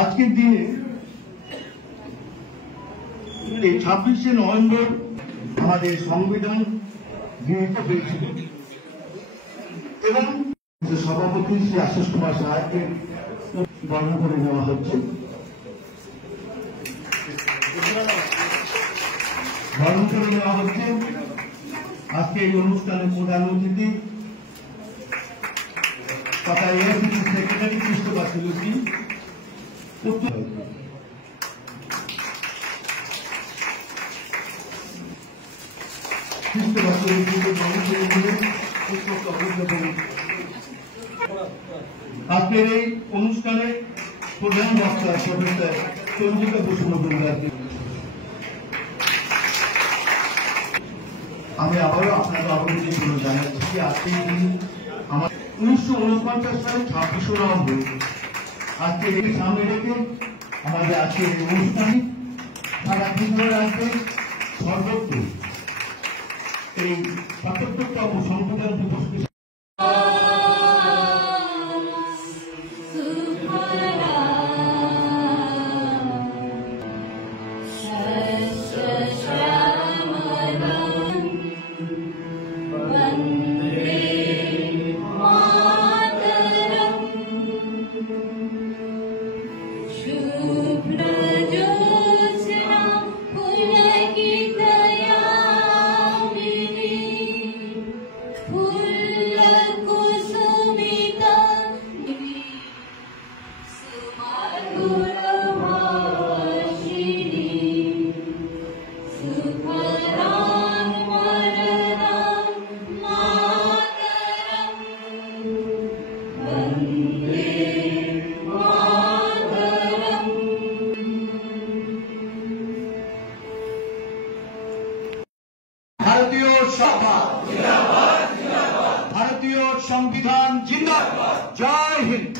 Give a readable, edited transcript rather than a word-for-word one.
আজকের দিনে এই 26শে নভেম্বর আমাদের সংবিধান গৃহীত হয়েছিল এবং সভাপতি শ্রী আশিস কুমার সাহাকে বর্ণনা করে নেওয়া হচ্ছে। আজকে এই অনুষ্ঠানের প্রধান অতিথি তথা এআইসিসি সেক্রেটারি কৃষ্ণবা সিলুসি, আজকের এই অনুষ্ঠানে প্রধান বক্তা প্রফেসর চন্দ্রিকা বসু মজুমদারকে আমি আবারও আপনাকে অবগত করে জানাচ্ছি আজকে আমার 1949 সালে 26শে নভেম্বর আজকে এই সামনে রেখে আমাদের আজকের এই অনুষ্ঠানে সারা পৃথিবীর রাজ্যে সর্বত্র এই ৭৭তম সংবিধান দিবসকে ভারতীয় সরকার ভারতীয় সংবিধান জিন্দাবাদ। জয় হিন্দ।